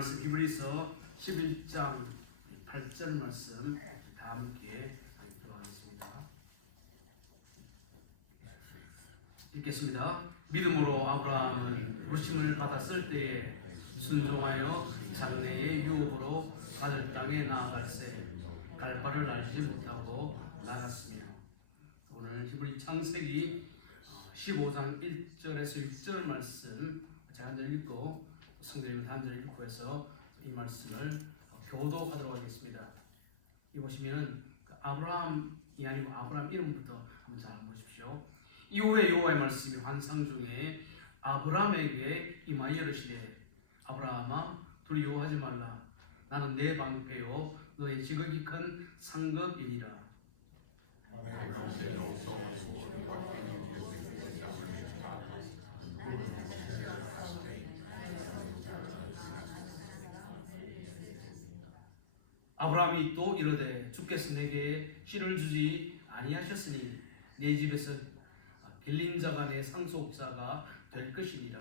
히브리서 11장 8절 말씀 다 함께 들어가겠습니다. 읽겠습니다. 믿음으로 아브라함은 부르심을 받았을 때에 순종하여 장래의 유업으로 받을 땅에 나아갈새 갈 바를 알지 못하고 나갔으며. 오늘 히브리 창세기 15장 1절에서 6절 말씀 제가 한절 읽고 성도님은 한절 읽고 해서 이 말씀을 교도하도록 하겠습니다. 이 보시면은 아브라함이 아니고 아브라함 이름부터 한번 잘 보십시오. 이후에 여호와의 말씀이 환상 중에 아브라함에게 임하여 이르시되 아브라함아 두려워하지 말라. 나는 내 방패요 너의 지극히 큰 상급이니라. 아브라함이 또 이르되 주께서 내게 씨를 주지 아니하셨으니 내 집에서 빌린 자가 내 상속자가 될 것이니라.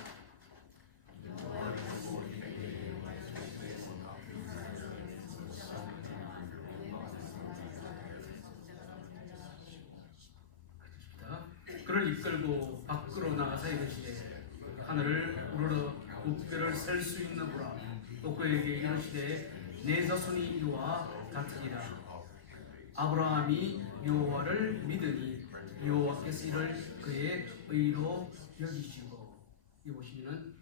그를 이끌고 밖으로 나가서 이르시되 하늘을 우러러 국별을 셀 수 있느니라. 또 그에게 이르시되 내 자손이 이와 같으리라. 아브라함이 여호와를 믿으니 여호와께서 이를 그의 의로 여기시고. 이 보시면은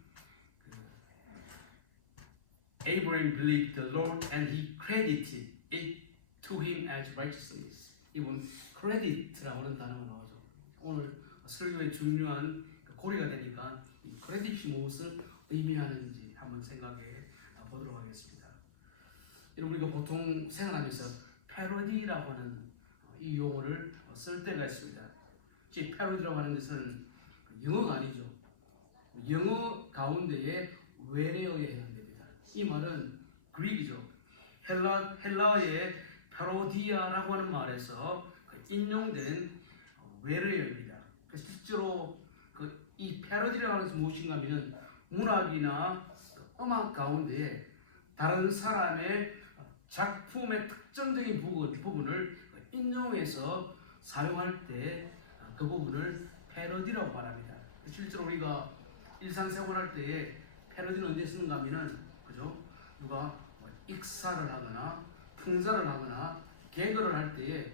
Abraham believed the Lord and he credited it to him as righteousness. 이번 credit라고 하는 단어가 나오죠. 오늘 설교의 중요한 고리가 되니까 이 크레딧이 무엇을 의미하는지 한번 생각해 보도록 하겠습니다. 여러분, 우리가 보통 생활하면서 패러디라고 하는 이 용어를 쓸 때가 있습니다. 즉 패러디라고 하는 것은 영어가 아니죠. 영어 가운데에 외래어에 해당됩니다. 이 말은 그릭이죠. 헬라어의 패러디아라고 하는 말에서 인용된 외래어입니다. 실제로 이 패러디라고 하는 것은 무엇인가 하면 문학이나 음악 가운데에 다른 사람의 작품의 특정적인 부분을 인용해서 사용할 때 그 부분을 패러디라고 말합니다. 실제로 우리가 일상생활할 때에 패러디는 언제 쓰는가 하면은 그죠? 누가 익사를 하거나 풍자를 하거나 개그를 할 때에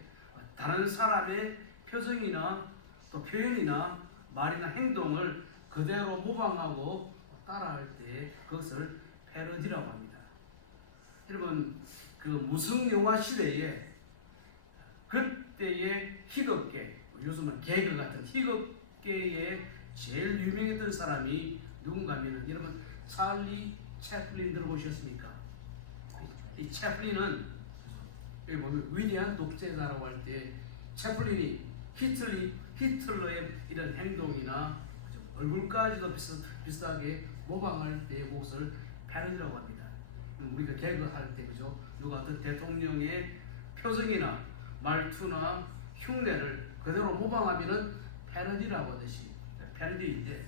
다른 사람의 표정이나 또 표현이나 말이나 행동을 그대로 모방하고 따라할 때 그것을 패러디라고 합니다. 여러분, 그 무성 영화 시대에 그때의 희극계, 요즘은 개그 같은 희극계에 제일 유명했던 사람이 누군가 하면 여러분 찰리 채플린 들어보셨습니까? 이 채플린은 여기 보면 위대한 독재자라고 할 때 채플린이 히틀러의 이런 행동이나 얼굴까지도 비슷하게 모방할 때의 모습을 패러디라고 합니다. 우리가 개그할 때 그죠? 누가 어떤 대통령의 표정이나 말투나 흉내를 그대로 모방하면은 패러디라고 하듯이 패러디인데,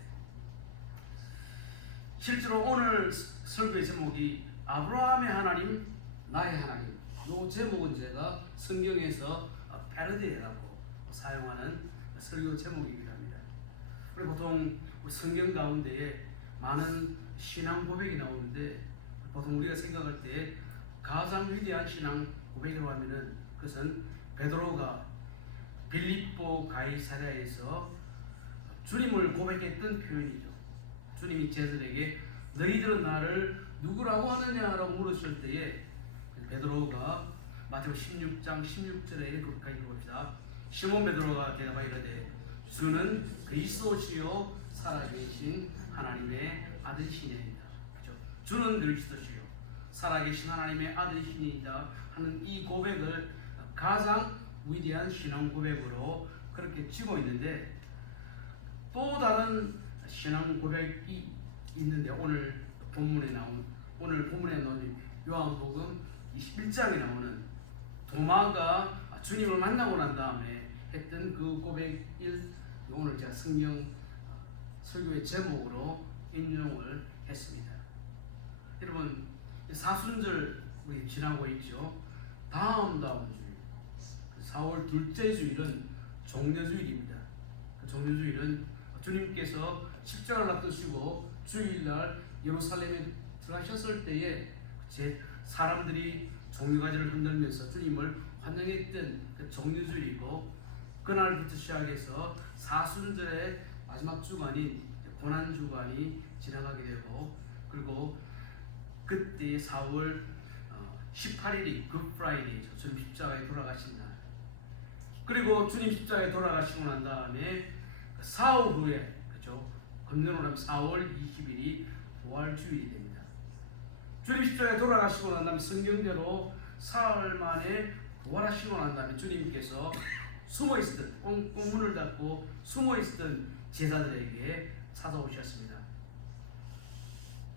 실제로 오늘 설교의 제목이 아브라함의 하나님, 나의 하나님. 이 제목은 제가 성경에서 패러디라고 사용하는 설교 제목이기도 합니다. 우리 보통 성경 가운데에 많은 신앙 고백이 나오는데 보통 우리가 생각할 때 가장 위대한 신앙 고백이라고 하면은 그것은 베드로가 빌립보 가이사랴에서 주님을 고백했던 표현이죠. 주님이 제자들에게 너희들은 나를 누구라고 하느냐라고 물었을 때에 베드로가 마태복음 16장 16절에 그렇게 읽어봅시다. 시몬 베드로가 대답하여 이르되 주는 그리스도시요 살아계신 하나님의 아들이시니이다. 그렇죠? 주는 그리스도시요 살아계신 하나님의 아들이시니이다 하는 이 고백을 가장 위대한 신앙 고백으로 그렇게 쥐고 있는데, 또 다른 신앙 고백이 있는데 오늘 본문에 나온 요한복음 21장에 나오는 도마가 주님을 만나고 난 다음에 했던 그 고백일 오늘 제가 성경 설교의 제목으로 인용을 했습니다. 여러분, 사순절 우리 지나고 있죠. 다음 주일 4월 둘째 주일은 종려주일입니다. 그 종려주일은 주님께서 십자가를 앞두시고 주일날 예루살렘에 들어가셨을 때에 제 사람들이 종려가지를 흔들면서 주님을 환영했던 그 종려주일이고, 그날부터 시작해서 사순절의 마지막 주간인 고난주간이 지나가게 되고, 그리고 그때 4월 18일이 굿프라이데이죠. 주님 십자가에 돌아가신 날. 그리고 주님 십자가에 돌아가시고 난 다음에 사흘 후에, 그죠? 금년으로 하면 4월 20일이 부활주일이 됩니다. 주님 십자가에 돌아가시고 난 다음에 성경대로 사흘 만에 부활하시고 난 다음에 주님께서 숨어있었던, 꽁문을 닫고 숨어있었던 제자들에게 찾아오셨습니다.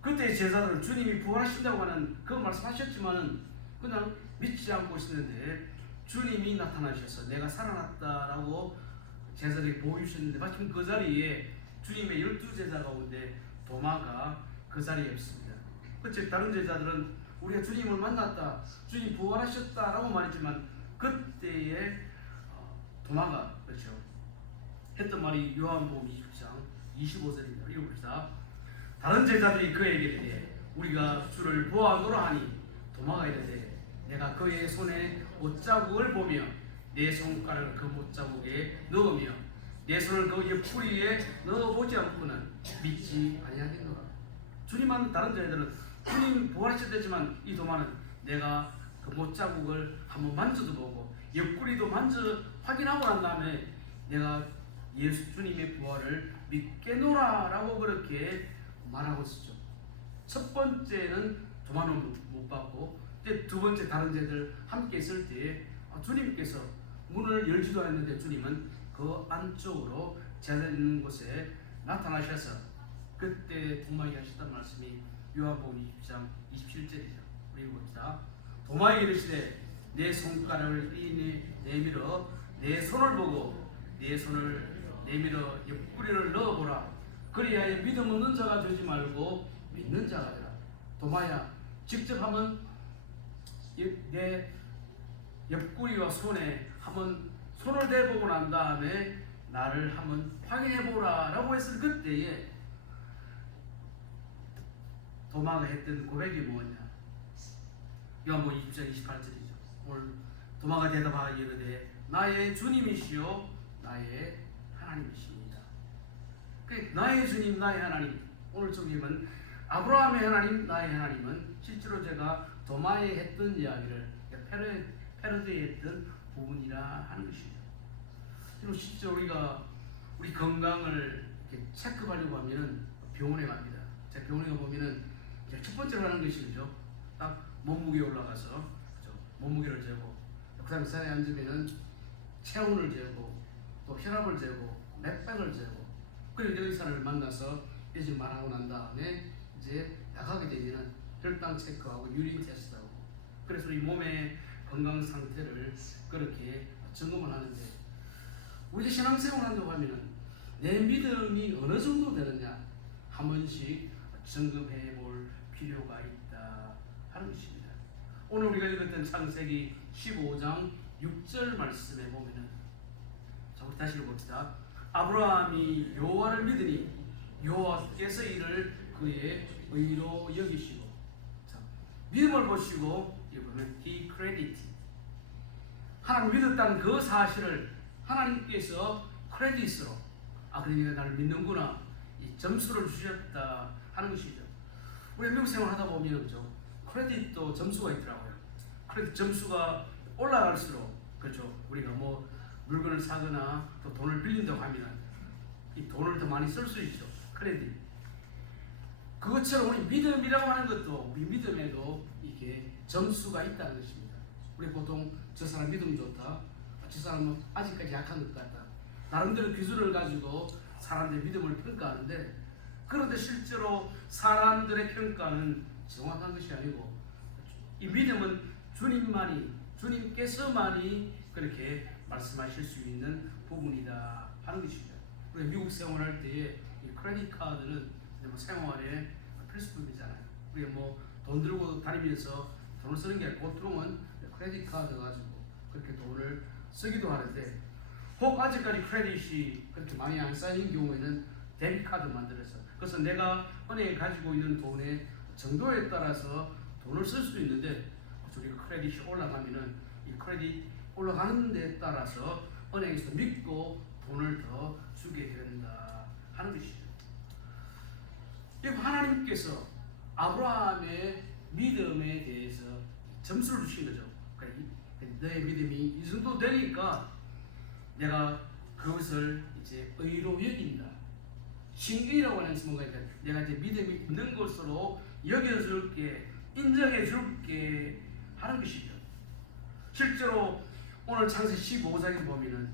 그때 제자들은 주님이 부활하신다고 하는 그 말씀하셨지만은 그냥 믿지 않고 있었는데, 주님이 나타나셔서 내가 살아났다라고 제자들에게 보여주셨는데, 마침 그 자리에 주님의 12제자 가운데 도마가 그 자리에 없습니다. 그치, 다른 제자들은 우리가 주님을 만났다, 주님 부활하셨다라고 말했지만, 그때에 도마가, 그렇죠, 했던 말이 요한복음 20장 25절입니다. 읽어봅시다. 다른 제자들이 그에게 이르되 우리가 주를 보아노라 하니, 도마가 이르되 내가 그의 손에 못자국을 보며 내 손가락을 그 못자국에 넣으며 내 손을 그 옆구리에 넣어보지 않고는 믿지 아니하겠노라. 주님은, 다른 제자들은 주님 부활하셨지만 이 도마는 내가 그 못자국을 한번 만져도 보고 옆구리도 만져 확인하고 난 다음에 내가 예수 주님의 부활을 믿겠노라라고 그렇게 말하고 있었죠. 첫 번째는 도마는 못 받고, 두 번째 다른 제들 함께 있을 때 주님께서 문을 열지도 않았는데 주님은 그 안쪽으로 제자들 있는 곳에 나타나셔서 그때 도마에게 하셨던 말씀이 요한복음 20장 27절이죠. 우리 읽어봅시다. 도마에게 이르시되 내 손가락을 내밀어 내 손을 보고 내 손을 내밀어 옆구리를 넣어보라. 그리하여 믿음 없는 자가 되지 말고 믿는 자가 되라. 도마야, 직접 한번 내 옆구리와 손에 한번 손을 대보고 난 다음에 나를 한번 확인해보라 라고 했을 그때에 도마가 했던 고백이 뭐냐? 요한복음 20장 28절이죠. 오늘 도마가 대답하여 이르되 나의 주님이시요 나의 하나님이십니다. 나의 주님, 나의 하나님. 오늘 주님은 아브라함의 하나님, 나의 하나님은 실제로 제가 도마에 했던 이야기를 패러디했던 부분이라 하는 것이죠. 그리고 실제 우리가 우리 건강을 이렇게 체크하려고 하면은 병원에 갑니다. 제가 병원에 가보면은 첫 번째로 하는 것이 그죠? 딱 몸무게 올라가서, 그죠? 몸무게를 재고, 그 다음에 자리에 앉으면은 체온을 재고, 또 혈압을 재고, 맥박을 재고, 그리고 의사를 만나서 이제 말하고 난 다음에 이제 나가게 되면은 혈당 체크하고 유린 테스트하고, 그래서 우리 몸의 건강 상태를 그렇게 점검을 하는데, 우리 신앙생활 한다고 하면은 내 믿음이 어느 정도 되느냐 한 번씩 점검해 볼 필요가 있다 하는 것입니다. 오늘 우리가 읽었던 창세기 15장 6절 말씀에 보면은, 자, 우리 다시 읽어봅시다. 아브라함이 여호와를 믿으니 여호와께서 이를 그의 의로 여기시고, 자, 믿음을 보시고 이거는 he credited, 하나님 믿었다는 그 사실을 하나님께서 크레딧으로, 그러니까 나를 믿는구나, 이 점수를 주셨다 하는 것이죠. 우리 미국 생활하다 보면 그렇죠, 크레딧도 점수가 있더라고요. 크레딧 점수가 올라갈수록, 그렇죠, 우리가 뭐 물건을 사거나 또 돈을 빌린다고 하면 이 돈을 더 많이 쓸 수 있죠. 크레딧. 그것처럼 우리 믿음이라고 하는 것도, 우리 믿음에도 이게 점수가 있다는 것입니다. 우리 보통 저 사람 믿음 좋다, 저 사람은 아직까지 약한 것 같다, 나름대로 기준을 가지고 사람들의 믿음을 평가하는데, 그런데 실제로 사람들의 평가는 정확한 것이 아니고, 이 믿음은 주님께서만이 그렇게 말씀하실 수 있는 부분이다 하는 것이죠. 우리 미국 생활할 때에 이 크레딧 카드는 뭐 생활의 필수품이잖아요. 우리가 뭐 돈 들고 다니면서 돈을 쓰는 게 아니고 보통은 크레딧 카드 가지고 그렇게 돈을 쓰기도 하는데, 혹 아직까지 크레딧이 그렇게 많이 안 쌓인 경우에는 데비트 카드 만들어서, 그래서 내가 은행에 가지고 있는 돈의 정도에 따라서 돈을 쓸 수도 있는데, 우리가 크레딧이 올라가면은 이 크레딧 올라가는 데 따라서 은행에서 믿고 돈을 더 주게 된다 하는 것이죠. 하나님께서 아브라함의 믿음에 대해서 점수를 주신 거죠. 너의 믿음이 이 정도 되니까 내가 그것을 이제 의로 여긴다. 신의라고 하는 것은 뭔가 내가 이제 믿음이 있는 것으로 여겨줄게, 인정해줄게 하는 것이죠. 실제로 오늘 창세기 15장에 보면은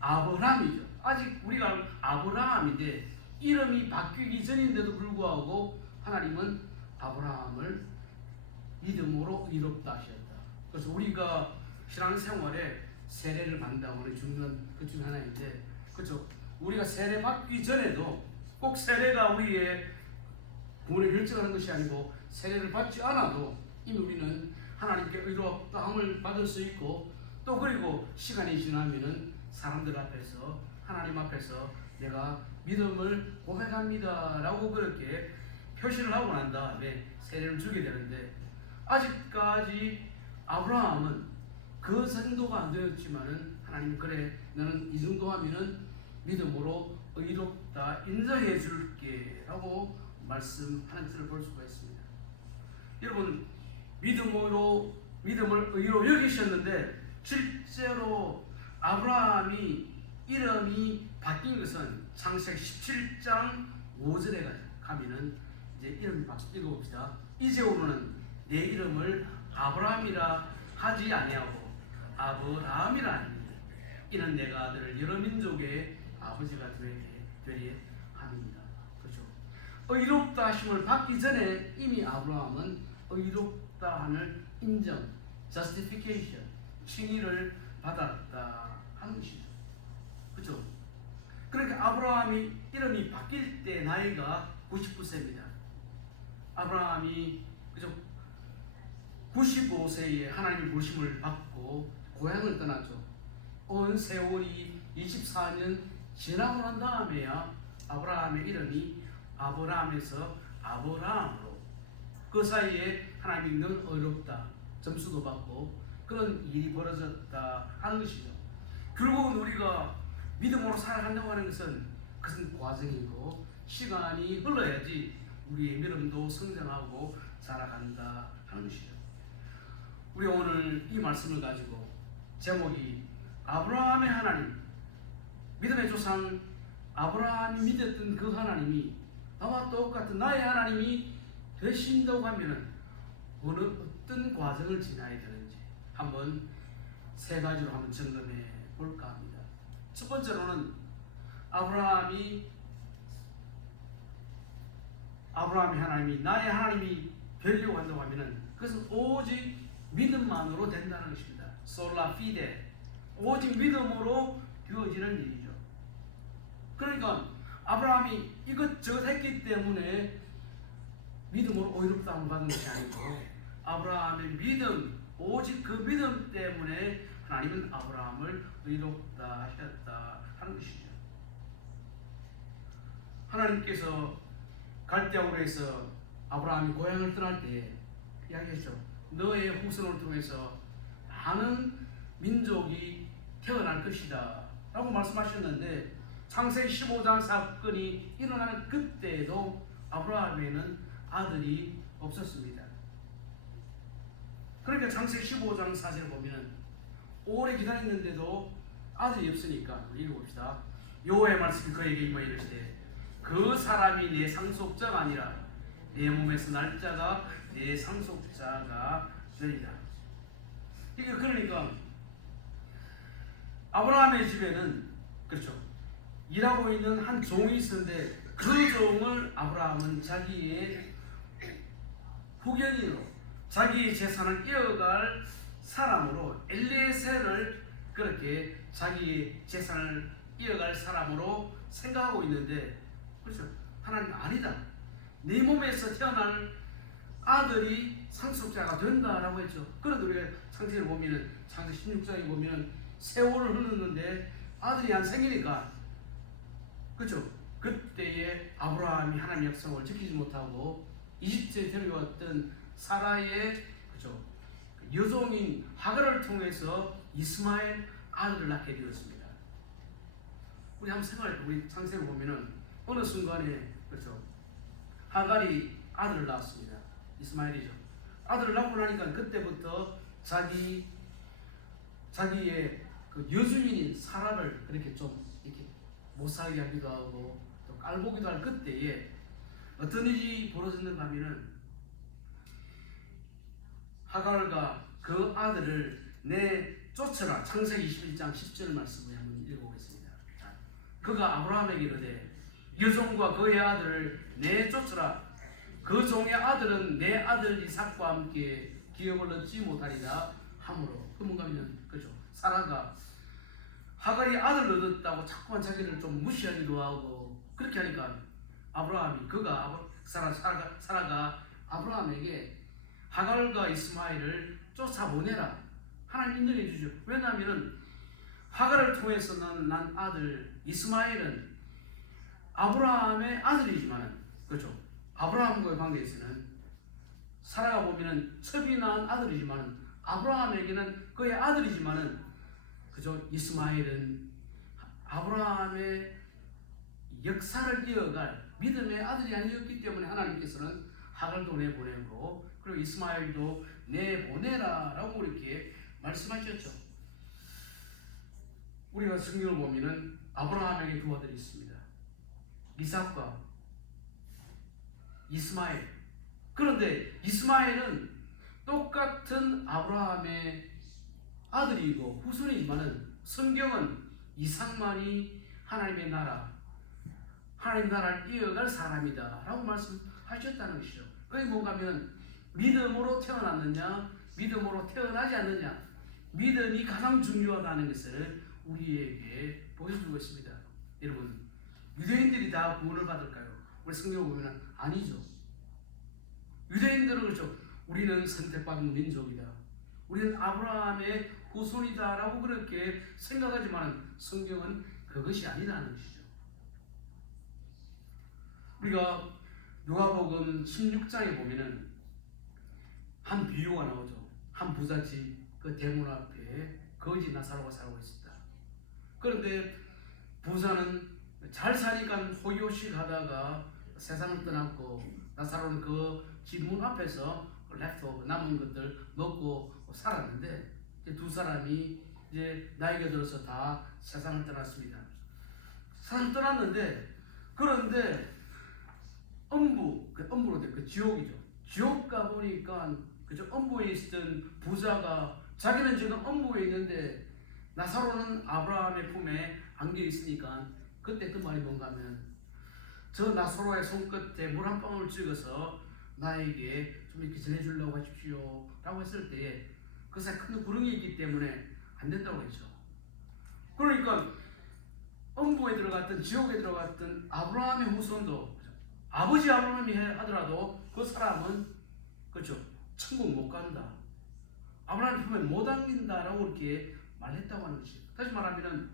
아브라함이죠. 아직 우리가 아브라함인데 이름이 바뀌기 전인데도 불구하고 하나님은 아브라함을 믿음으로 의롭다 하셨다. 그래서 우리가 신앙생활에 세례를 받는다고 하는 중요한 그 중 하나인데, 그렇죠? 우리가 세례 받기 전에도 꼭 세례가 우리의 구원을 결정하는 것이 아니고, 세례를 받지 않아도 이미 우리는 하나님께 의롭다함을 받을 수 있고, 또 그리고 시간이 지나면은 사람들 앞에서, 하나님 앞에서 내가 믿음을 고백합니다 라고 그렇게 표시를 하고 난 다음에 세례를 주게 되는데, 아직까지 아브라함은 그 정도가 안 되었지만은 하나님, 그래 너는 이 정도 하면은 믿음으로 의롭다 인정해 줄게 라고 말씀하는 것을 볼 수가 있습니다. 여러분, 믿음을 의로 여기셨는데 실제로 아브라함이 이름이 바뀐 것은 창세기 17장 5절에 가면은 이제 이름이 읽어봅시다. 이제오로는 내 이름을 아브라함이라 하지 아니하고 아브라함이라 하니 이는 내가 너를 여러 민족의 아버지가 되리 함이니라. 그렇죠? 의롭다 하심을 받기 전에 이미 아브라함은 의롭다 함을 인정, justification, 칭의를 받았다 하는 것이죠. 그렇죠? 그러니까 아브라함이 이름이 바뀔 때 나이가 99세입니다. 아브라함이 그죠? 95세에 하나님의 부르심을 받고 고향을 떠났죠. 온 세월이 24년 지나고 난 다음에야 아브라함의 이름이 아브라함에서 아브라함으로, 그 사이에 하나님이 늘 어렵다 점수도 받고 그런 일이 벌어졌다 하는 것이죠. 결국은 우리가 믿음으로 살아간다고 하는 것은 그것은 과정이고 시간이 흘러야지 우리의 믿음도 성장하고 자라간다 하는 것이죠. 우리 오늘 이 말씀을 가지고 제목이 아브라함의 하나님, 믿음의 조상 아브라함이 믿었던 그 하나님이 나와 똑같은 나의 하나님이 되신다고 하면은 어떤 과정을 지나야 되는지 한번 세 가지로 한번 점검해 볼까 합니다. 첫 번째로는 아브라함이 하나님이 나의 하나님이 되려고 한다고 하면은 그것은 오직 믿음만으로 된다는 것입니다. 솔라 피데, 오직 믿음으로 되어지는 일이죠. 그러니까 아브라함이 이것저것 했기 때문에 믿음으로 의롭다함을 받은 것이 아니고 아브라함의 믿음, 오직 그 믿음 때문에 하나님은 아브라함을 의롭다 하셨다 하는 것이죠. 하나님께서 갈대아우르에서 아브라함이 고향을 떠날 때 이야기했죠. 너의 후손을 통해서 많은 민족이 태어날 것이다 라고 말씀하셨는데, 창세기 15장 사건이 일어나는 그때에도 아브라함에는 아들이 없었습니다. 그러니까 창세기 15장 4절을 보면 오래 기다렸는데도 아들이 없으니까 읽어봅시다. 여호와의 말씀이 그에게 임하여 이르시되 그 사람이 내 상속자가 아니라 내 몸에서 날 자가 내 상속자가 되리라. 이게 그러니까 아브라함의 집에는 그렇죠, 일하고 있는 한 종이 있었는데 그 종을 아브라함은 자기의 후견인으로 자기의 재산을 이어갈 사람으로 엘리에셀을 그렇게 자기의 재산을 이어갈 사람으로 생각하고 있는데, 그렇죠, 하나님 아니다. 네 몸에서 태어날 아들이 상속자가 된다라고 했죠. 그런데 우리가 창세기를 보면은 창세기 16장에 보면은 세월을 흘렀는데 아들이 안 생기니까 그렇죠. 그때에 아브라함이 하나님의 약속을 지키지 못하고 이집트에 데려왔던 사라의 그렇죠. 여종인 하갈을 통해서 이스마엘 아들을 낳게 되었습니다. 우리 한번 생각해 우리 창세기를 보면은 어느 순간에 그렇죠. 하갈이 아들을 낳았습니다. 이스마엘이죠. 아들을 낳고 나니까 그때부터 자기의 그 여주인인 사라를 그렇게 좀 이렇게 못 살게 하기도 하고 또 깔보기도 할 그때에 어떤 일이 벌어졌는가 하면은 하갈과 그 아들을 내쫓으라. 창세기 21장 10절 말씀을 한번 읽어보겠습니다. 그가 아브라함에게 이르되 여종과 그의 아들을 내쫓으라. 그 종의 아들은 내 아들 이삭과 함께 기업을 얻지 못하리라 하므로. 그 뭔가 하면 그죠. 사라가 하갈이 아들을 얻었다고 자꾸만 자기를 좀 무시하기도 하고 그렇게 하니까 아브라함이 사라가 아브라함에게 하갈과 이스마엘을 쫓아보내라. 하나님 인정해 주죠. 왜냐하면 하갈을 통해서 난 아들 이스마엘은 아브라함의 아들이지만은 그렇죠. 아브라함과의 관계에서는 사라가 보면은 첩이 낳은 아들이지만은 아브라함에게는 그의 아들이지만은 그죠. 이스마엘은 아브라함의 역사를 이어갈 믿음의 아들이 아니었기 때문에 하나님께서는 하갈도 내보내고 그리고 이스마엘도 내보내라라고 이렇게 말씀하셨죠. 우리가 성경을 보면은 아브라함에게 두 아들이 있습니다. 이삭과 이스마엘. 그런데 이스마엘은 똑같은 아브라함의 아들이고 후손이지만은 성경은 이삭만이 하나님의 나라, 하나님 나라를 이어갈 사람이다 라고 말씀하셨다는 것이죠. 그게 뭔가 하면 믿음으로 태어났느냐 믿음으로 태어나지 않느냐, 믿음이 가장 중요하다는 것을 우리에게 보여주고 있습니다. 여러분, 유대인들이 다 구원을 받을까요? 우리 성경을 보면 아니죠. 유대인들은 그렇죠. 우리는 선택받은 민족이다, 우리는 아브라함의 후손이다 라고 그렇게 생각하지만 성경은 그것이 아니라는 것이죠. 우리가 누가복음 16장에 보면은 한 비유가 나오죠. 한 부잣집 그 대문 앞에 거지 나사로가 살고 있습니다. 그런데 부자는 잘 사니까 호요식 하다가 세상을 떠났고 나사로는 그 집 문 앞에서 랩토 남은 것들 먹고 살았는데 두 사람이 이제 나이가 들어서 다 세상을 떠났습니다. 세상을 떠났는데 그런데 엄부로 된 그 지옥이죠. 지옥 가 보니까 그저 엄부에 있던 부자가 자기는 지금 엄부에 있는데 나사로는 아브라함의 품에 안겨 있으니까 그때 그 말이 뭔가 하면 저 나사로의 손끝에 물 한 방울 찍어서 나에게 좀 이렇게 전해주려고 하십시오 라고 했을 때에 그 사이에 큰 구렁이 있기 때문에 안 된다고 했죠. 그러니까 엄부에 들어갔던 지옥에 들어갔던 아브라함의 후손도 아버지 아브라함이 하더라도 그 사람은 그렇죠. 천국 못 간다, 아브라함의 품에 못 안긴다라고 이렇게 말했다고 하는 것이죠. 다시 말하면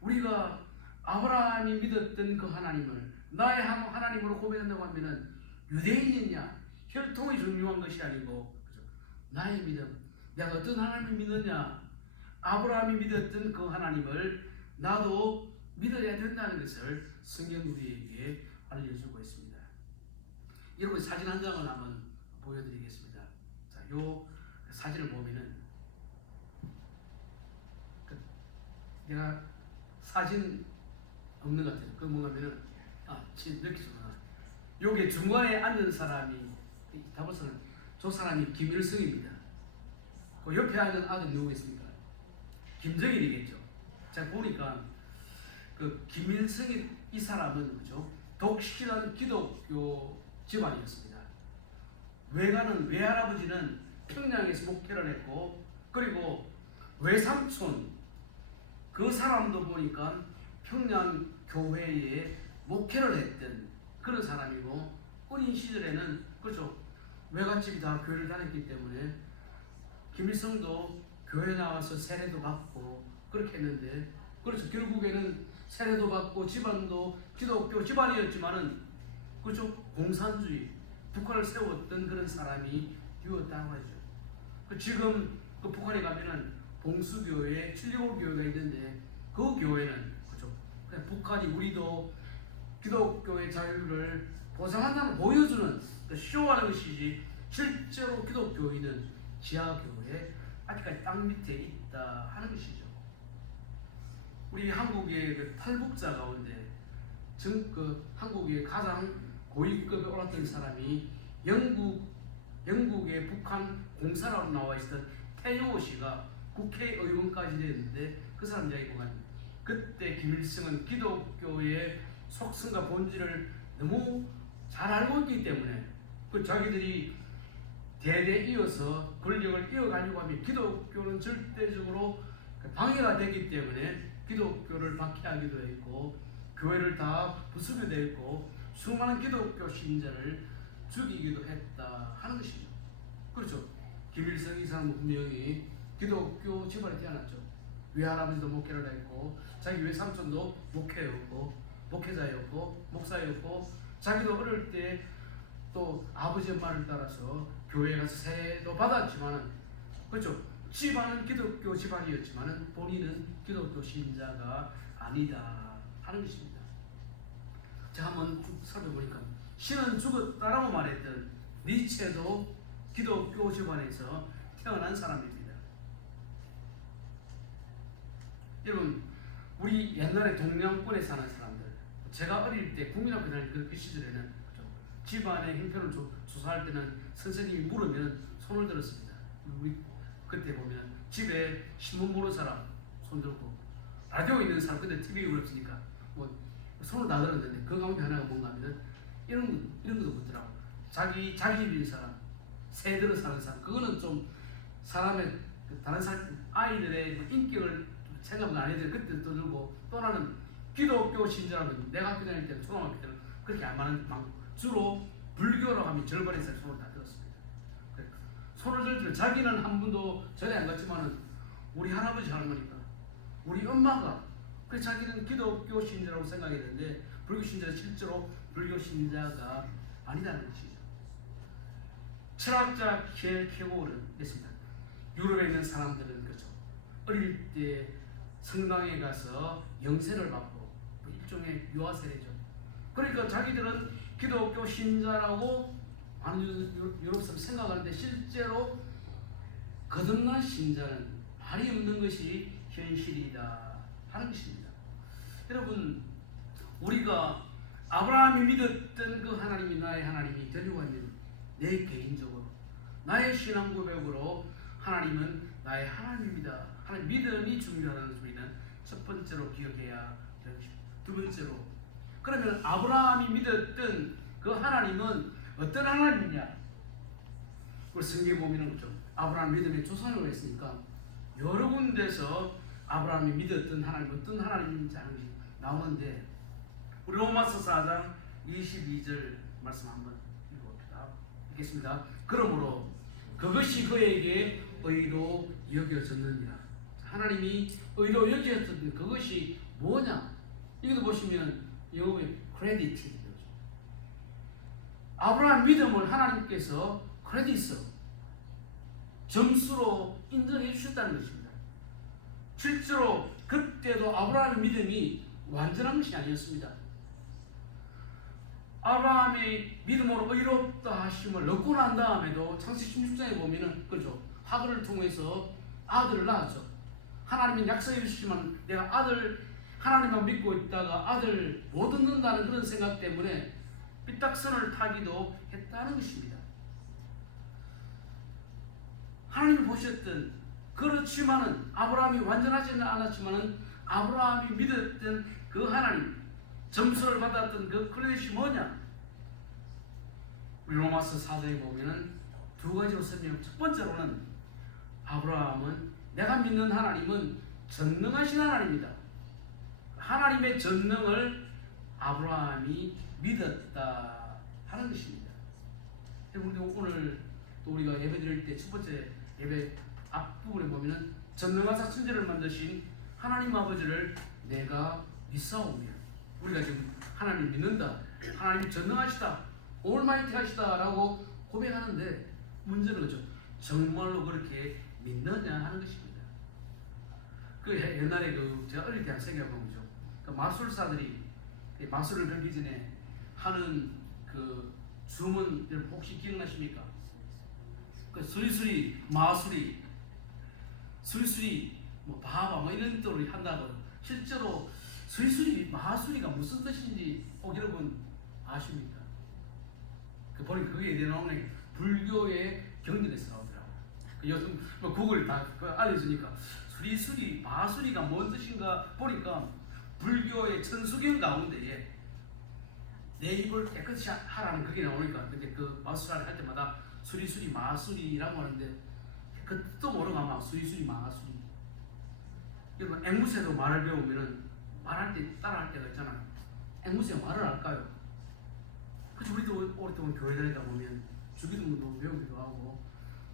우리가 아브라함이 믿었던 그 하나님을 나의 하나님으로 고백한다고 하면은 유대인이냐 혈통이 중요한 것이 아니고 그렇죠? 나의 믿음, 내가 어떤 하나님을 믿느냐, 아브라함이 믿었던 그 하나님을 나도 믿어야 된다는 것을 성경 우리에게 알려주고 있습니다. 여러분 사진 한 장을 한번 보여드리겠습니다. 자, 요 사진을 보면은 내가 사진 없는 것 같아요. 그 뭔가면은 지금 이렇게 좀 여기 중간에 앉은 사람이 답을서는 저 사람이 김일성입니다. 그 옆에 앉은 아들 누구겠습니까? 김정일이겠죠. 제가 보니까 그 김일성이 이 사람은 그죠? 독실한 기독교 집안이었습니다. 외할아버지는 평양에서 목회를 했고 그리고 외삼촌 그 사람도 보니까 평양 교회에 목회를 했던 그런 사람이고 어린 시절에는 그렇죠. 외갓집이 다 교회를 다녔기 때문에 김일성도 교회 나와서 세례도 받고 그렇게 했는데, 그렇죠. 결국에는 세례도 받고 집안도 기독교 집안이었지만은, 그렇죠. 공산주의, 북한을 세웠던 그런 사람이 되었다는 거죠. 지금 그 북한에 가면은 봉수교회, 725 교회가 있는데, 그 교회는 그렇죠. 그냥 북한이 우리도 기독교의 자유를 보장한다는 보여주는 쇼하는 것이지, 실제로 기독교인은 지하교회 아직까지 땅 밑에 있다 하는 것이죠. 우리 한국의 그 탈북자 가운데 한국의 가장 고위급에 올랐던 사람이 영국의 북한 공사라고 나와 있었던 태용호 씨가 국회의원까지 됐는데, 그 사람 이야기 보면 그때 김일성은 기독교의 속성과 본질을 너무 잘 알고 있기 때문에 그 자기들이 대대 이어서 권력을 이어가려고 하면 기독교는 절대적으로 방해가 되기 때문에 기독교를 박해하기도 했고, 교회를 다 부수게 됐고, 수많은 기독교 신자를 죽이기도 했다 하는 것이죠. 그렇죠. 김일성 이 사람은 분명히 기독교 집안에 태어났죠. 외할아버지도 목회를 했고, 자기 외삼촌도 목회자였고 목사였고, 자기도 어릴 때 또 아버지의 말을 따라서 교회에 가서 세례도 받았지만은, 그렇죠. 집안은 기독교 집안이었지만은 본인은 기독교 신자가 아니다 하는 것입니다. 자, 한번 살펴보니까 신은 죽었다라고 말했던 니체도 기독교 집안에서 태어난 사람입니다. 여러분, 우리 옛날에 동양권에 사는 사람들, 제가 어릴 때 국민학교 다닐 그 시절에는 집안의 형편을 조사할 때는 선생님이 물으면 손을 들었습니다. 우리 그때 보면 집에 신문 보는 사람 손 들고, 라디오 있는 사람, 근데 TV가 없으니까 뭐 손을 다 들었는데, 그 가운데 하나가 뭔가 하면 이런 것도 묻더라고. 자기 집에 있는 사람, 새 들어 사는 사람, 그거는 좀 사람의 다른 사람 아이들의 인격을 생각은 안 해도 그때 떠들고, 또 하나는 기독교 신자라면, 내가 학교 다닐 때는 초등학교 때는 그렇게 안 많은, 주로 불교라고 하면 절반의 사람이 손을 다 들었습니다. 손을 들 때 자기는 한 번도 전에 안 갔지만은 우리 할아버지 할머니가, 우리 엄마가, 그 자기는 기독교 신자라고 생각했는데 불교 신자는 실제로 불교 신자가 아니다는 것이죠. 철학자 켈케고르는 했습니다. 유럽에 있는 사람들은 그렇죠. 어릴 때 성당에 가서 영세를 받고, 일종의 유아세례죠. 그러니까 자기들은 기독교 신자라고 많은 유럽 사람 생각하는데, 실제로 거듭난 신자는 말이 없는 것이 현실이다 하는 것입니다. 여러분, 우리가 아브라함이 믿었던 그 하나님이 나의 하나님이 되려고 하면, 내 개인적으로 나의 신앙 고백으로 하나님은 나의 하나님입니다 하는 믿음이 중요하다는 소리는 첫 번째로 기억해야 되는 것입니다. 두 번째로, 그러면 아브라함이 믿었던 그 하나님은 어떤 하나님이냐? 우리 성경에 보면은 그렇죠. 아브라함 믿음의 조상이라고 했으니까 여러 군데서 아브라함이 믿었던 하나님, 어떤 하나님인지 하는 것이 나오는데, 우리 로마서 4장 22절 말씀 한번 읽어봅시다. 읽겠습니다. 그러므로 그것이 그에게 의로 여겨졌느니라. 하나님이 의로 여겨졌던 그것이 뭐냐? 이것도 보시면 영어의 크레디트, 아브라함 믿음을 하나님께서 크레디트, 점수로 인정해 주셨다는 것입니다. 실제로 그때도 아브라함의 믿음이 완전한 것이 아니었습니다. 아브라함의 믿음으로 의롭다 하심을 얻고 난 다음에도 창세기 16장에 보면은 그죠, 하글을 통해서 아들을 낳았죠. 하나님이 약속해 주시면 내가 아들, 하나님만 믿고 있다가 아들 못 얻는다는 그런 생각 때문에 삐딱선을 타기도 했다는 것입니다. 하나님이 보셨던, 그렇지만은 아브라함이 완전하지는 않았지만은 아브라함이 믿었던 그 하나님, 점수를 받았던 그 크레딧이 뭐냐? 우리 로마서 4장에 보면은 두 가지로 설명. 첫 번째로는 아브라함은, 내가 믿는 하나님은 전능하신 하나님이다. 하나님의 전능을 아브라함이 믿었다 하는 것입니다. 우리 오늘 또 우리가 예배 드릴 때 첫 번째 예배 앞부분에 보면은 전능하사 천지를 만드신 하나님 아버지를 내가 믿사오며, 우리가 지금 하나님 믿는다, 하나님이 전능하시다, 올마이티하시다 라고 고백하는데 문제는 그죠? 정말로 그렇게 믿느냐 하는 것입니다. 그 옛날에 제가 어릴 때 한 생각해보면 그죠? 그 마술사들이 마술을 걸기 전에 하는 그 주문 혹시 기억나십니까? 그 수리수리, 마수리, 수리수리, 뭐 바바 뭐 이런 뜻으로 한다고. 실제로 수리수리, 마수리가 무슨 뜻인지 여러분 아십니까? 그 보니까 그게 나오는 불교의 경전에서 나오더라고. 요즘 뭐 구글 다 알려주니까 수리수리, 마수리가 뭔 뜻인가 보니까 불교의 천수경 가운데에 내 입을 깨끗이 하라는 그게 나오니까, 근데 그 마술을 할 때마다 수리수리 마수리라고 하는데 그 뜻도 모르고 아마 수리수리 마수리. 여러분 앵무새도 말을 배우면은 말할 때 따라할 때가 있잖아요. 앵무새가 말을 할까요? 그래서 우리도 오랫동안 교회 다니다 보면 주기도문도 외우기도 하고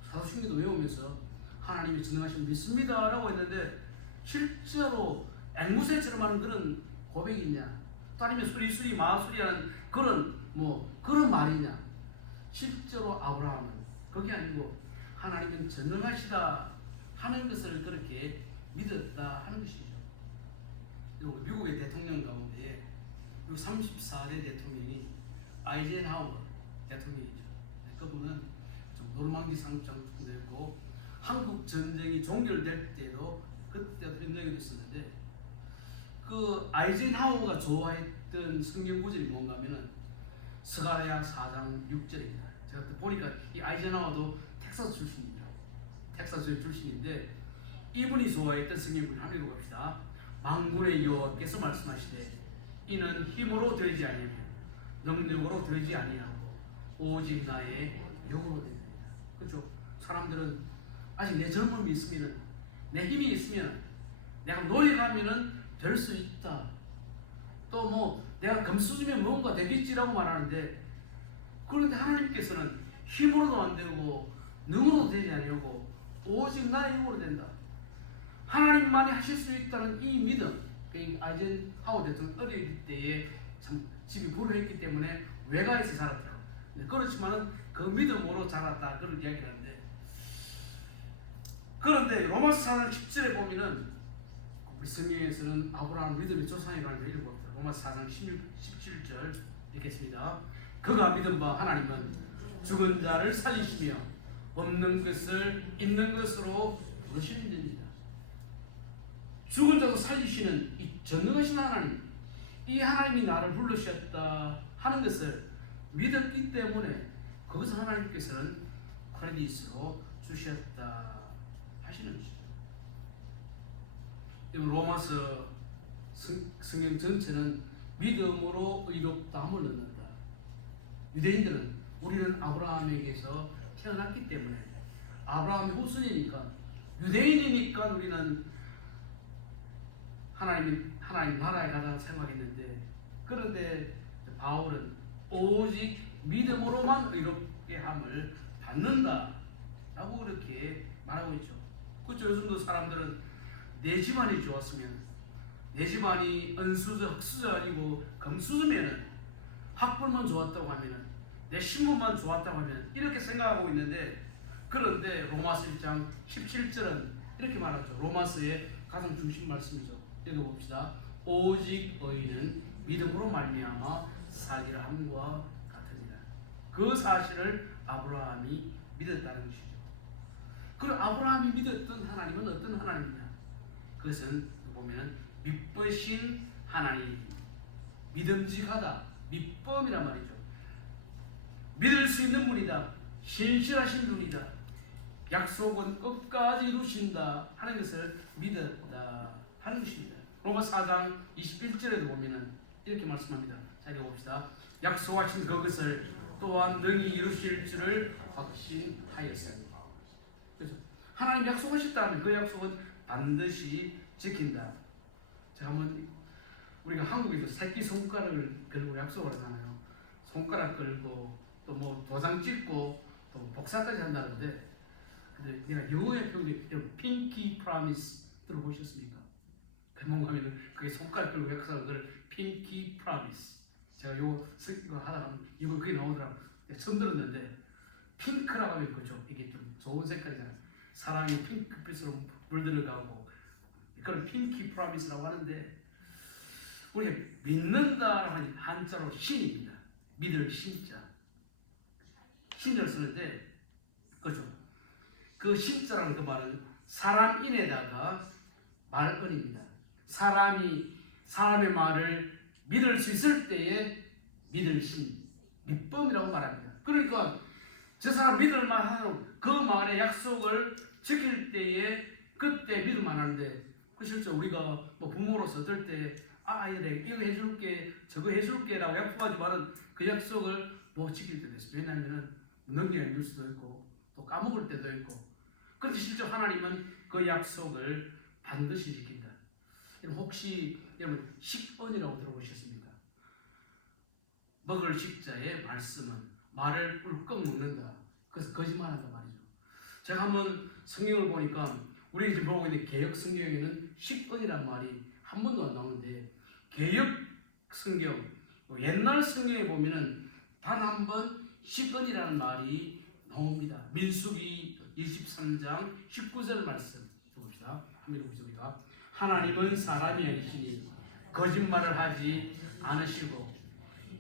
사도신경도 외우면서 하나님이 전능하신 믿습니다 라고 했는데, 실제로 앵무새처럼 하는 그런 고백이 있냐, 또 아니면 수리수리 마수리라는 그런 말이냐. 실제로 아브라함은 그게 아니고 하나님은 전능하시다 하는 것을 그렇게 믿었다 하는 것이죠. 미국의 대통령 가운데 34대 대통령이 아이젠하워 대통령이죠. 그분은 좀 노르망디 상장도 됐고 한국 전쟁이 종결될 때도 그때도 전쟁이 됐었는데, 그 아이젠하워가 좋아했던 성경 구절이 뭔가 하면은 스가랴 4장 6절입니다. 제가 보니까 이 아이젠하워도 텍사스 출신입니다. 텍사스 출신인데 이분이 좋아했던 성경 구절 한번 읽어봅시다. 만군의 여호와께서 말씀하시되 이는 힘으로 되지 아니하며 능력으로 되지 아니하고 오직 나의 영으로 됩니다. 그렇죠? 사람들은 아직 내 젊음이 있으면, 내 힘이 있으면, 내가 노력하면은 될 수 있다. 또 뭐 내가 금수저면 뭔가 되겠지라고 말하는데, 그런데 하나님께서는 힘으로도 안 되고 능으로도 되지 아니하고 오직 나의 영으로 된다. 하나님만이 하실 수 있다는 이 믿음. 아이젠하워 대통령 어릴 때에 참 집이 불효했기 때문에 외가에서 자랐더라고. 그렇지만은 그 믿음으로 자랐다 그런 이야기를 하는데, 그런데 로마서 4장 10절에 보면은 우리 성경에서는 아브라함 믿음의 조상에 관해서 읽어봅니다. 로마서 4장 17절 읽겠습니다. 그가 믿은 바 하나님은 죽은 자를 살리시며 없는 것을 있는 것으로 부르시는 일입니다. 죽은 자도 살리시는 이 전능하신 하나님, 이 하나님이 나를 부르셨다 하는 것을 믿었기 때문에 그것을 하나님께서는 크레딧으로 주셨다 하시는 것이죠. 로마서 성경 전체는 믿음으로 의롭다함을 얻는다. 유대인들은 우리는 아브라함에게서 태어났기 때문에 아브라함의 후손이니까, 유대인이니까 우리는 하나님 나라에 가다가 생각했는데, 그런데 바울은 오직 믿음으로만 의롭게 함을 받는다 라고 그렇게 말하고 있죠. 그렇죠? 요즘도 사람들은 내 집안이 좋았으면, 내 집안이 은수저 흑수저 아니고 금수저면은, 학벌만 좋았다고 하면은, 내 신분만 좋았다고 하면 이렇게 생각하고 있는데, 그런데 로마서 1장 17절은 이렇게 말하죠. 로마서의 가장 중심 말씀이죠. 읽어봅시다. 오직 의인은 믿음으로 말미암아 살리라 함과 같으니라. 그 사실을 아브라함이 믿었다는 것이죠. 그 아브라함이 믿었던 하나님은 어떤 하나님이냐? 그것은 보면 믿으신 하나님, 믿음직하다, 믿범이란 말이죠. 믿을 수 있는 분이다, 신실하신 분이다, 약속은 끝까지 이루신다 하는 것을 믿었다 하는 것입니다. 로마 4장 21절에도 보면은 이렇게 말씀합니다. 자, 읽어봅시다. 약속하신 그것을 또한 능히 이루실 줄을 확신하였습니다. 그래서 하나님 약속하셨다면 그 약속은 반드시 지킨다. 자, 한번 우리가 한국에서 새끼 손가락을 걸고 약속을 하잖아요. 손가락 걸고 또 뭐 도장 찍고 또 복사까지 한다는데, 근데 내가 영어의 표현이 핑키 프라미스 들어보셨습니까? 뭔가면은 그게 손가락 들고 역사하는 걸 핑키 프라미스. 제가 이거 하다가 이거 그게 나오더라고. 처음 들었는데 핑크라고 하면 그죠? 이게 좀 좋은 색깔이잖아요. 사랑이 핑크빛으로 물들어가고 그걸 핑키 프라미스라고 하는데, 우리가 믿는다라고 하니 한자로 신입니다. 믿을 신자. 신자를 쓰는데, 그죠? 그 신자라는 그 말은 사람인에다가 말은입니다. 사람의 말을 믿을 수 있을 때에 믿을 신, 믿범이라고 말합니다. 그러니까 저 사람 믿을 만하는 그 말의 약속을 지킬 때에 그때 믿을 만한데, 그 실제 우리가 뭐 부모로서 어떨 때 아이들 이거 해줄게 저거 해줄게라고 약속하지만은 그 약속을 못 지킬 때도 있어요. 왜냐하면은 능력이 있을 수도 있고 또 까먹을 때도 있고. 그런데 실제 하나님은 그 약속을 반드시 지킨다. 혹시 여러분 식언이라고 들어보셨습니까? 먹을 식자의 말씀은 말을 꿀꺽 먹는다. 그래서 거짓말한다 말이죠. 제가 한번 성경을 보니까 우리가 지금 보고 있는 개역 성경에는 식언이란 말이 한 번도 안 나오는데, 개역 성경, 옛날 성경에 보면은 단 한 번 식언이라는 말이 나옵니다. 민수기 23장 19절 말씀 봅시다. 한번 읽어보십니까? 하나님은 사람이 아니시니 거짓말을 하지 않으시고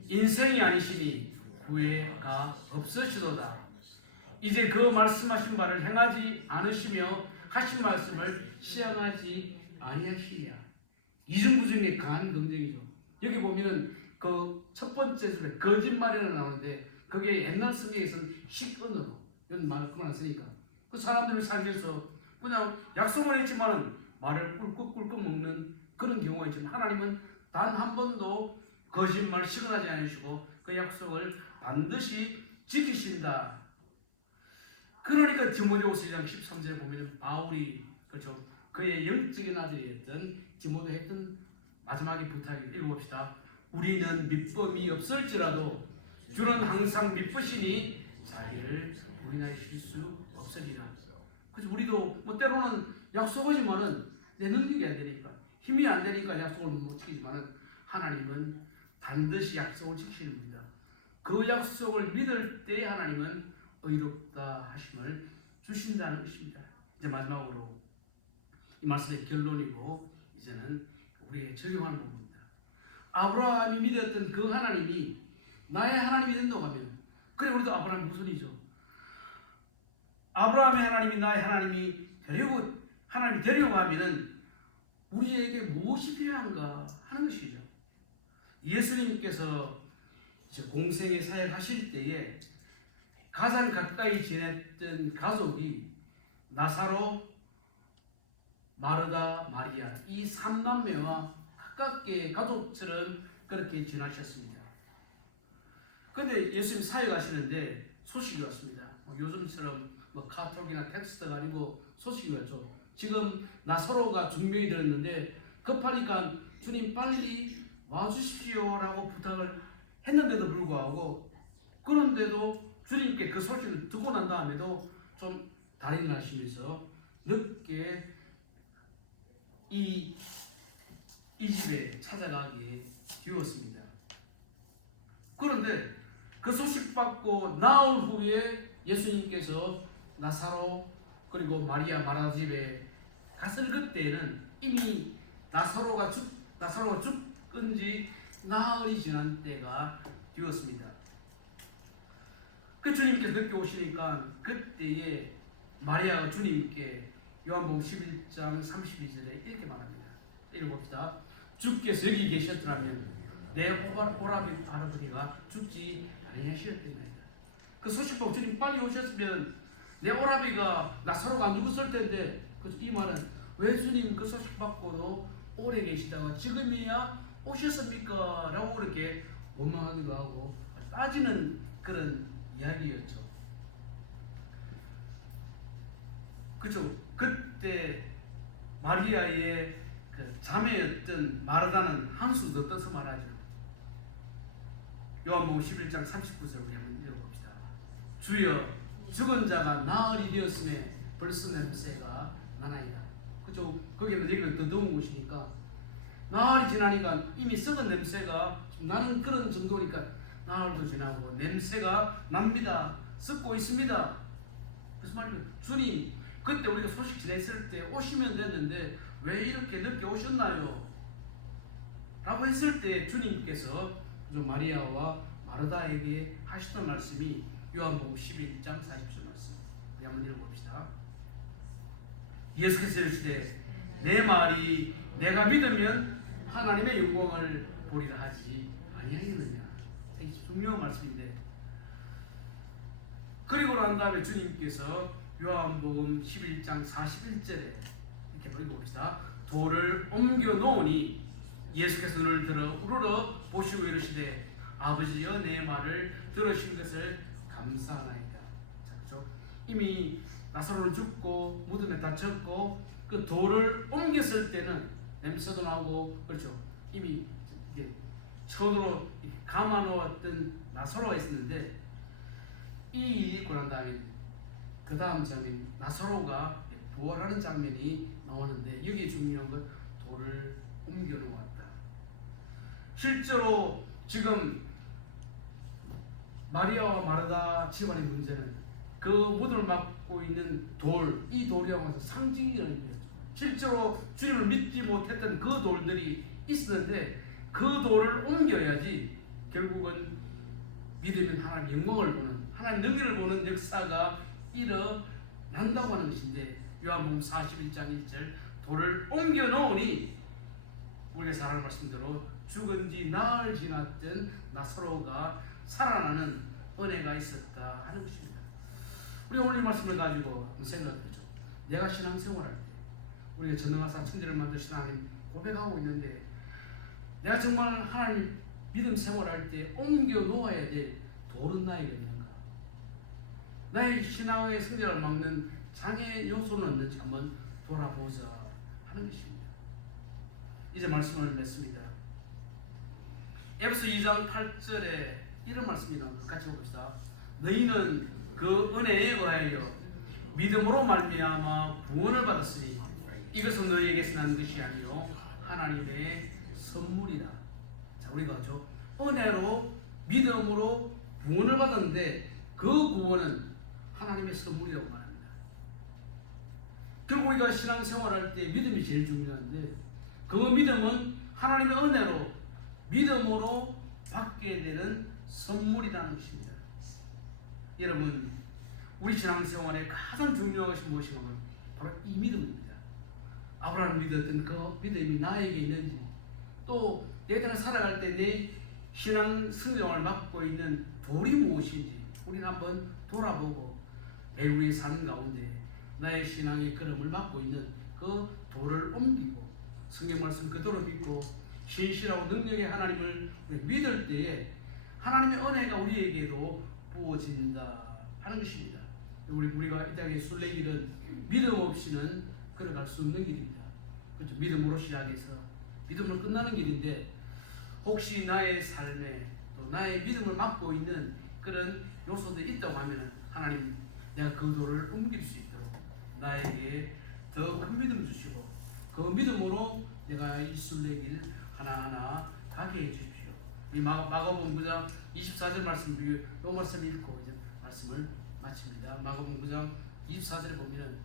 인생이 아니시니 후회가 없으시도다. 이제 그 말씀하신 바를 행하지 않으시며 하신 말씀을 시행하지 아니하시리라. 이중구중의 강한 긍정이죠. 여기 보면은 그 첫 번째 줄에 거짓말이라고 나오는데, 그게 옛날 성경에서는 식언으로 이런 말을 그만 쓰니까 그 사람들을 살면서 그냥 약속을 했지만은 말을 꿀꺽꿀꺽 먹는 그런 경우가 있지만, 하나님은 단 한 번도 거짓말 시근하지 않으시고 그 약속을 반드시 지키신다. 그러니까 디모데후서 2장 13절에 보면 바울이 그렇죠, 그의 영적인 아들이었던 디모데 했던 마지막에 부탁이 읽어봅시다. 우리는 믿음이 없을지라도 주는 항상 믿으시니 자기를 부인하실 수 없으리라. 그래서 우리도 뭐 때로는 약속하지만은 내 능력이 안 되니까, 힘이 안 되니까 약속을 못 지키지만은 하나님은 반드시 약속을 지키시는 분이다. 그 약속을 믿을 때 하나님은 의롭다 하심을 주신다는 것입니다. 이제 마지막으로 이 말씀의 결론이고 이제는 우리의 적용하는 부분입니다. 아브라함이 믿었던 그 하나님이 나의 하나님이 된다고 하면, 그래 우리도 아브라함 후손이죠. 아브라함의 하나님이 나의 하나님이 되려고 하면은 우리에게 무엇이 필요한가 하는 것이죠. 예수님께서 이제 공생의 사역하실 때에 가장 가까이 지냈던 가족이 나사로, 마르다, 마리아, 이 3남매와 가깝게 가족처럼 그렇게 지나셨습니다. 그런데 예수님 사역하시는데 소식이 왔습니다. 요즘처럼 뭐 카톡이나 텍스트가 아니고 소식이 왔죠. 지금 나사로가 중병이 들었는데 급하니까 주님 빨리 와주십시오라고 부탁을 했는데도 불구하고, 그런데도 주님께 그 소식을 듣고 난 다음에도 좀 달인을 하시면서 늦게 이 집에 찾아가게 되었습니다. 그런데 그 소식 받고 나흘 후에 예수님께서 나사로 그리고 마리아 마르다 집에 갔을 그때에는 이미 나사로가 죽은 지 나흘이 지난 때가 되었습니다. 그 주님께서 늦게 오시니까 그때에 마리아가 주님께 요한복음 11장 32절에 이렇게 말합니다. 읽어봅시다. 주께서 여기 계셨더라면 내 오라비 할아버지가 죽지 아니하셨겠나이다. 그 소식 보고 주님 빨리 오셨으면 내 오라비가 나사로가 안 죽었을 텐데, 이 말은 왜 주님 그 소식 받고도 오래 계시다가 지금이야 오셨습니까? 라고 그렇게 원망하기도 하고 따지는 그런 이야기였죠. 그렇죠. 그때 마리아의 그 자매였던 마르다는 한수 더 떠서 말하죠. 요한복음 11장 39절 우리 한번 읽어봅시다. 주여 죽은 자가 나흘이 되었음에 벌써 냄새가 나나이다. 그죠? 거기는 여기는 더 더운 곳이니까 나흘이 지나니까 이미 썩은 냄새가 나는 그런 정도니까 나흘도 지나고 냄새가 납니다. 썩고 있습니다. 그래서 말이면 주님 그때 우리가 소식 지냈을 때 오시면 됐는데 왜 이렇게 늦게 오셨나요? 라고 했을 때 주님께서 마리아와 마르다에게 하시던 말씀이 요한복음 11장 40절 말씀. 우리 한번 읽어봅시다. 예수께서 이르시되 내 말이 내가 믿으면 하나님의 영광을 보리라 하지 아니하겠느냐. 되게 중요한 말씀인데, 그리고 난 다음에 주님께서 요한복음 11장 41절에 이렇게 읽어봅시다. 돌을 옮겨 놓으니 예수께서 눈을 들어 우러러 보시고 이르시되 아버지여 내 말을 들으신 것을 감사하나이다. 그렇죠? 이미 나사로는 죽고 무덤에 다쳤고 그 돌을 옮겼을 때는 냄새도 나고 그렇죠. 이미 이게 천으로 감아놓았던 나사로가 있었는데 이 일이 있고 난 다음에 그 다음 장면 나사로가 부활하는 장면이 나오는데 여기에 중요한 건 돌을 옮겨 놓았다. 실제로 지금 마리아와 마르다 집안의 문제는 그 무덤을 막고 있는 돌, 이 돌이라고 해서 상징이라는 거죠. 실제로 주님을 믿지 못했던 그 돌들이 있었는데 그 돌을 옮겨야지 결국은 믿으면 하나님 영광을 보는, 하나님 능력을 보는 역사가 일어난다고 하는 것인데, 요한복음 41장 1절 돌을 옮겨 놓으니 우리가 잘 아는 말씀대로 죽은 지 나흘 지났던 나사로가 살아나는 은혜가 있었다 하는 것입니다. 우리 오늘 이 말씀을 가지고 한번 생각해보죠. 내가 신앙생활할 때 우리가 전능하사 천지를 만드신 하나님 고백하고 있는데 내가 정말 하나님 믿음 생활할 때 옮겨 놓아야 될 돌은 나에게 있는가? 나의 신앙의 성장을 막는 장애 요소는 없는지 한번 돌아보자 하는 것입니다. 이제 말씀을 맺습니다. 에베소 2장 8절에 이런 말씀이 나옵니다. 같이 봅시다. 너희는 그 은혜에 의하여 믿음으로 말미암아 구원을 받았으니 이것은 너희에게서 난 것이 아니요 하나님의 선물이다. 자, 우리가 은혜로 믿음으로 구원을 받았는데 그 구원은 하나님의 선물이라고 말합니다. 결국 우리가 신앙생활할 때 믿음이 제일 중요한데 그 믿음은 하나님의 은혜로 믿음으로 받게 되는 선물이라는 것입니다. 여러분, 우리 신앙생활에 가장 중요한 것이 무엇이냐면 바로 이 믿음입니다. 아브라함을 믿었던 그 믿음이 나에게 있는지, 또 내 땅을 살아갈 때 내 신앙 성장을 막고 있는 돌이 무엇인지 우리는 한번 돌아보고 매일 우리의 삶 가운데 나의 신앙의 걸음을 막고 있는 그 돌을 옮기고 성경 말씀 그대로 믿고 신실하고 능력의 하나님을 믿을 때에 하나님의 은혜가 우리에게도 부어진다 하는 것입니다. 우리가 이 땅의 순례길은 믿음 없이는 걸어갈 수 없는 길입니다. 그렇죠? 믿음으로 시작해서 믿음으로 끝나는 길인데 혹시 나의 삶에 또 나의 믿음을 막고 있는 그런 요소들이 있다고 하면 하나님 내가 그 돌을 옮길 수 있도록 나에게 더 큰 믿음 주시고 그 믿음으로 내가 이 순례길 하나하나 가게 해주십시오. 이 마가복음 9장 24절 말씀, 이 말씀 읽고 이제 말씀을 마칩니다. 마가복음 9장 24절에 보면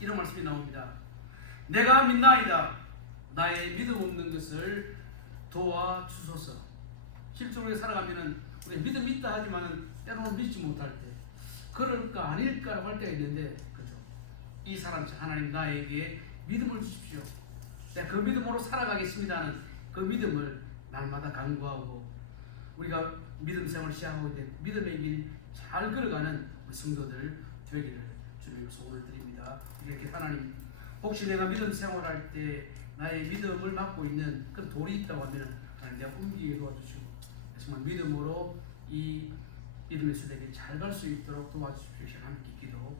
이런 말씀이 나옵니다. 내가 믿나이다. 나의 믿음 없는 것을 도와주소서. 실제로 우리가 살아가면은 우리 믿음 있다 하지만은 때로는 믿지 못할 때 그럴까 아닐까라고 할 때가 있는데, 그죠? 이 사람처럼 하나님 나에게 믿음을 주십시오. 내가 그 믿음으로 살아가겠습니다는 그 믿음을 날마다 간구하고 우리가 믿음 생활을 시작하고 있는데 믿음의 길 잘 걸어가는 우리 성도들 되기를 주님의 소원을 드립니다. 이렇게 하나님, 혹시 내가 믿음 생활할 때 나의 믿음을 막고 있는 그런 돌이 있다고 하면 하나님 내가 옮기게 도와주시고 정말 믿음으로 이 믿음의 순례길 잘 갈 수 있도록 도와주십시오. 함께 기도